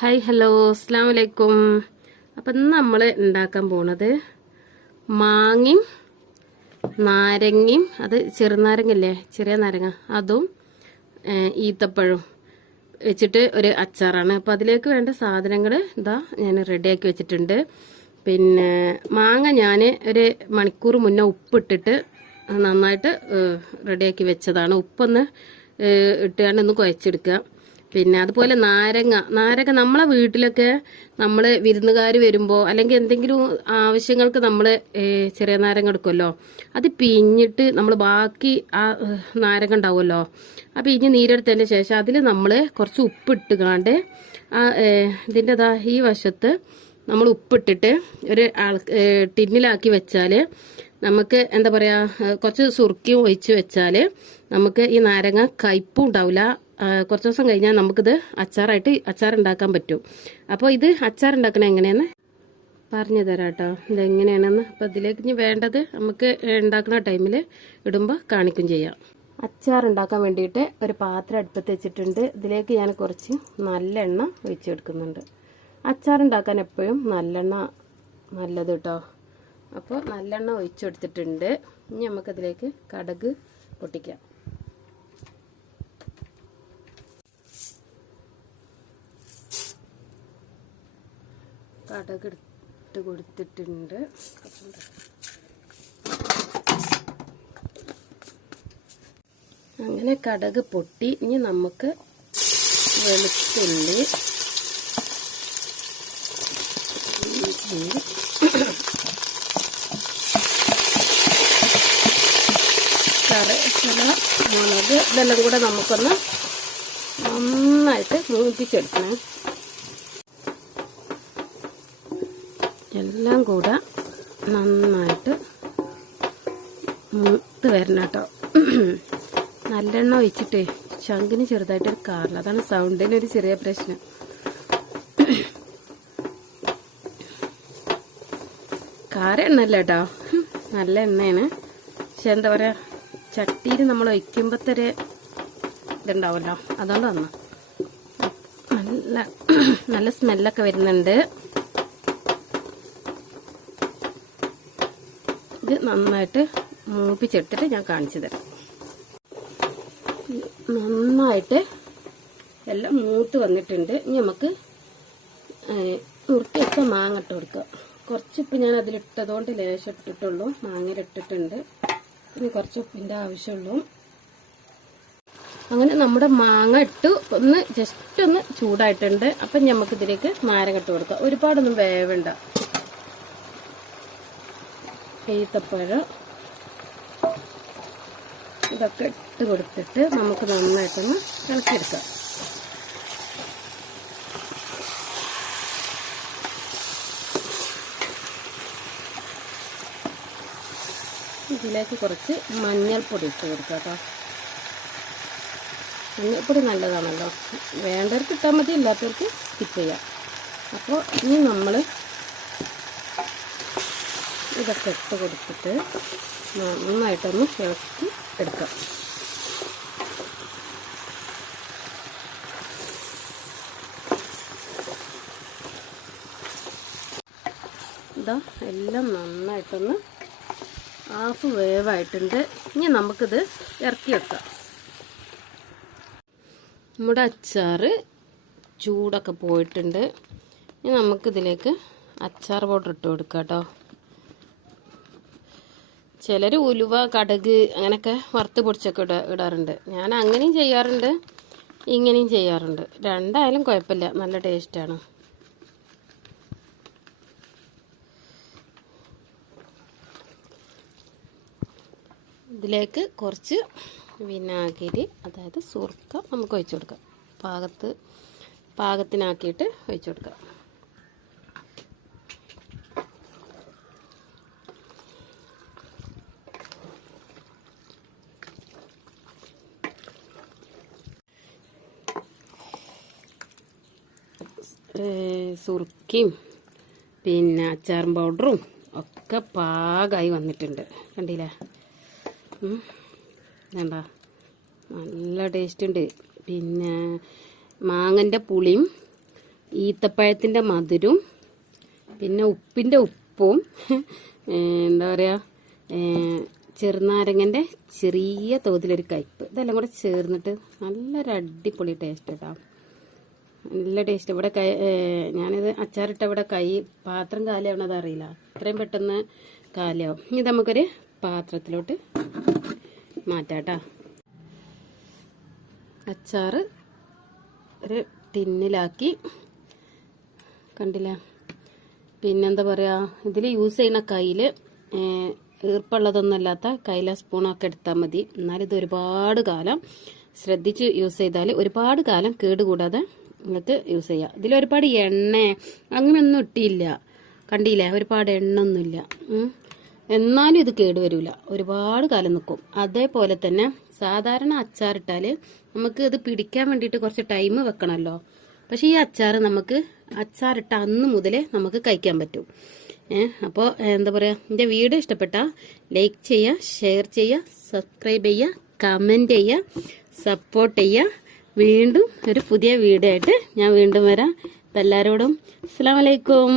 Hi hello അസ്സലാമു അലൈക്കും. അപ്പം ഇന്ന് നമ്മൾ ഉണ്ടാക്കാൻ പോണത് മാങ്ങയും നാരങ്ങയും, അത് ചെറുനാരങ്ങല്ലേ, ചെറിയ നാരങ്ങ, അതും ഈത്തപ്പഴവും വെച്ചിട്ട് ഒരു അച്ചാറാണ്. അപ്പോൾ അതിലേക്ക് വേണ്ട സാധനങ്ങൾ ഇതാ ഞാൻ റെഡിയാക്കി വെച്ചിട്ടുണ്ട്. പിന്നെ മാങ്ങ ഞാൻ ഒരു മണിക്കൂർ മുന്നേ ഉപ്പിട്ടിട്ട് നന്നായിട്ട് റെഡിയാക്കി വെച്ചതാണ്. ഉപ്പൊന്ന് ഇട്ടുകൊണ്ട് ഒന്ന് കുഴച്ചെടുക്കുക. പിന്നെ അതുപോലെ നാരങ്ങ നമ്മളെ വീട്ടിലൊക്കെ നമ്മൾ വിരുന്നുകാർ വരുമ്പോൾ അല്ലെങ്കിൽ എന്തെങ്കിലും ആവശ്യങ്ങൾക്ക് നമ്മൾ ചെറിയ നാരങ്ങ എടുക്കുമല്ലോ, അത് പിഴിഞ്ഞിട്ട് നമ്മൾ ബാക്കി ആ നാരങ്ങ ഉണ്ടാവുമല്ലോ, ആ പിഴിഞ്ഞ് നീരെടുത്തതിന് ശേഷം അതിൽ നമ്മൾ കുറച്ച് ഉപ്പിട്ടുകാണ്ട് ഇതിൻ്റെതാ ഈ വശത്ത് നമ്മൾ ഉപ്പിട്ടിട്ട് ഒരു ടിന്നിലാക്കി വെച്ചാൽ നമുക്ക് എന്താ പറയുക, കുറച്ച് സുർക്കിയും ഒഴിച്ച് വെച്ചാൽ നമുക്ക് ഈ നാരങ്ങ കയ്പും ഉണ്ടാവില്ല. കുറച്ച് ദിവസം കഴിഞ്ഞാൽ നമുക്കിത് അച്ചാറുണ്ടാക്കാൻ പറ്റും. അപ്പോൾ ഇത് അച്ചാറുണ്ടാക്കണത് എങ്ങനെയാന്ന് പറഞ്ഞു തരാം കേട്ടോ, ഇതെങ്ങനെയാണെന്ന്. അപ്പോൾ ഇതിലേക്ക് ഇനി വേണ്ടത് നമുക്ക് ഉണ്ടാക്കുന്ന ടൈമിൽ ഇടുമ്പോൾ കാണിക്കും ചെയ്യാം. അച്ചാറുണ്ടാക്കാൻ വേണ്ടിയിട്ട് ഒരു പാത്രം അടുപ്പത്ത് വെച്ചിട്ടുണ്ട്. ഇതിലേക്ക് ഞാൻ കുറച്ച് നല്ലെണ്ണ ഒഴിച്ചെടുക്കുന്നുണ്ട്. അച്ചാറുണ്ടാക്കാൻ എപ്പോഴും നല്ലെണ്ണ നല്ലത് കേട്ടോ. അപ്പോൾ നല്ലെണ്ണ ഒഴിച്ചെടുത്തിട്ടുണ്ട്. ഇനി നമുക്കതിലേക്ക് കടുക് പൊട്ടിക്കാം. കടുക് ഇട്ട് കൊടുത്തിട്ടുണ്ട്. അങ്ങനെ കടുക് പൊട്ടി. ഇനി നമുക്ക് വെളുത്തുള്ളി, കറിവേപ്പില, മുളക് ഇതെല്ലാം കൂടെ നമുക്കൊന്ന് നന്നായിട്ട് മൂപ്പിച്ചെടുക്കണം. എല്ലാം കൂടെ നന്നായിട്ട് മൂത്ത് വരണം കേട്ടോ. നല്ലെണ്ണ ഒഴിച്ചിട്ടേ ശങ്കിന് ചെറുതായിട്ടൊരു കാറില്ല, അതാണ് സൗണ്ടിനൊരു ചെറിയ പ്രശ്നം. കാര എണ്ണല്ല കേട്ടോ, നല്ല എണ്ണയാണ്. പക്ഷെ എന്താ പറയുക, ചട്ടിയിൽ നമ്മൾ ഒഴിക്കുമ്പോഴത്തെ ഇതുണ്ടാവുമല്ലോ, അതുകൊണ്ട് വന്നു നല്ല സ്മെല്ലൊക്കെ വരുന്നുണ്ട്. ഇത് നന്നായിട്ട് മൂപ്പിച്ചെടുത്തിട്ട് ഞാൻ കാണിച്ചു തരാം. നന്നായിട്ട് എല്ലാം മൂത്ത് വന്നിട്ടുണ്ട്. ഇനി നമുക്ക് നുറുക്കിയൊക്കെ മാങ്ങ ഇട്ട് കൊടുക്കാം. കുറച്ച് ഉപ്പ് ഞാൻ അതിലിട്ടതുകൊണ്ട് ലേശം ഇട്ടിട്ടുള്ളൂ, മാങ്ങയിലിട്ടിട്ടുണ്ട്. ഇനി കുറച്ച് ഉപ്പിൻ്റെ ആവശ്യമുള്ളൂ. അങ്ങനെ നമ്മുടെ മാങ്ങ ഇട്ട് ഒന്ന് ജസ്റ്റ് ഒന്ന് ചൂടായിട്ടുണ്ട്. അപ്പം നമുക്കിതിലേക്ക് നാരങ്ങ ഇട്ട് കൊടുക്കാം. ഒരുപാടൊന്നും വേവണ്ട. ഈത്തപ്പഴം ഇതൊക്കെ ഇട്ട് കൊടുത്തിട്ട് നമുക്ക് നന്നായിട്ടൊന്ന് ഇളക്കിയെടുക്കാം. ഇതിലേക്ക് കുറച്ച് മഞ്ഞൾപ്പൊടി ഇട്ട് കൊടുക്കാം കേട്ടോ. മഞ്ഞൾപ്പൊടി നല്ലതാണല്ലോ, വേണ്ടവർക്ക് ഇട്ടാൽ മതി, ഇല്ലാത്തവർക്ക് സ്കിപ്പ് ചെയ്യാം. അപ്പോൾ ഇനി നമ്മൾ ഇതൊക്കെ ഇട്ട് കൊടുത്തിട്ട് നന്നായിട്ടൊന്ന് ഇളക്കി എടുക്കാം. ഇതാ എല്ലാം നന്നായിട്ടൊന്ന് ഹാഫ് വേവായിട്ടുണ്ട്. ഇനി നമുക്കിത് ഇറക്കി വെക്കാം. നമ്മുടെ അച്ചാറ് ചൂടൊക്കെ പോയിട്ടുണ്ട്. ഇനി നമുക്കിതിലേക്ക് അച്ചാർ പൗഡർ ഇട്ട് കൊടുക്കാം കേട്ടോ. ചിലർ ഉലുവ, കടുക് അങ്ങനെയൊക്കെ വറുത്ത് പൊടിച്ചൊക്കെ ഇടാറുണ്ട്. ഞാൻ അങ്ങനെയും ചെയ്യാറുണ്ട്, ഇങ്ങനെയും ചെയ്യാറുണ്ട്. രണ്ടായാലും കുഴപ്പമില്ല, നല്ല ടേസ്റ്റാണ്. ഇതിലേക്ക് കുറച്ച് വിനാഗിരി, അതായത് സുർക്ക നമുക്ക് ഒഴിച്ചു കൊടുക്കാം. പാകത്തിനാക്കിയിട്ട് ഒഴിച്ചു കൊടുക്കാം. സുർക്കയും പിന്നെ അച്ചാർ പൗഡറും ഒക്കെ പാകമായി വന്നിട്ടുണ്ട്. കണ്ടില്ലേ, വേണ്ട, നല്ല ടേസ്റ്റ് ഉണ്ട്. പിന്നെ മാങ്ങൻ്റെ പുളിയും ഈത്തപ്പഴത്തിൻ്റെ മധുരവും പിന്നെ ഉപ്പിൻ്റെ ഉപ്പും എന്താ പറയുക ചെറുനാരങ്ങൻ്റെ ചെറിയ തോതിലൊരു കയ്പ്പ് ഇതെല്ലാം കൂടെ ചേർന്നിട്ട് നല്ലൊരു അടിപൊളി ടേസ്റ്റ് കേട്ടോ. നല്ല ടേസ്റ്റ്. ഇവിടെ ഞാനിത് അച്ചാറിട്ട ഇവിടെ പാത്രം കാലിയാവണത് അറിയില്ല, അത്രയും പെട്ടെന്ന് കാലിയാവും. ഇനി നമുക്കൊരു പാത്രത്തിലോട്ട് മാറ്റാം കേട്ടോ. അച്ചാറ് ഒരു ടിന്നിലാക്കി കണ്ടില്ല. പിന്നെന്താ പറയുക, ഇതിൽ യൂസ് ചെയ്യുന്ന കയ്യിൽ ഈർപ്പുള്ളതൊന്നും അല്ലാത്ത കയ്യിലെ സ്പൂണൊക്കെ എടുത്താൽ മതി. എന്നാലും ഇത് ഒരുപാട് കാലം ശ്രദ്ധിച്ച് യൂസ് ചെയ്താൽ ഒരുപാട് കാലം കേടുകൂടാതെ നിങ്ങൾക്ക് യൂസ് ചെയ്യാം. ഇതിൽ ഒരുപാട് എണ്ണ അങ്ങനെയൊന്നും ഇട്ടില്ല, കണ്ടില്ലേ, ഒരുപാട് എണ്ണ ഒന്നുമില്ല. എന്നാലും ഇത് കേടുവരില്ല, ഒരുപാട് കാലം നിൽക്കും. അതേപോലെ തന്നെ സാധാരണ അച്ചാറിട്ടാൽ നമുക്ക് ഇത് പിടിക്കാൻ വേണ്ടിയിട്ട് കുറച്ച് ടൈം വെക്കണമല്ലോ. പക്ഷെ ഈ അച്ചാർ നമുക്ക് അച്ചാറിട്ട അന്ന് മുതലേ നമുക്ക് കഴിക്കാൻ പറ്റും. അപ്പോൾ എന്താ പറയുക, എൻ്റെ വീഡിയോ ഇഷ്ടപ്പെട്ടാൽ ലൈക്ക് ചെയ്യുക, ഷെയർ ചെയ്യുക, സബ്സ്ക്രൈബ് ചെയ്യുക, കമൻറ്റ് ചെയ്യുക, സപ്പോർട്ട് ചെയ്യുക. വീണ്ടും ഒരു പുതിയ വീഡിയോ ആയിട്ട് ഞാൻ വീണ്ടും വരാം. എല്ലാവരോടും അസ്സലാമു അലൈക്കും.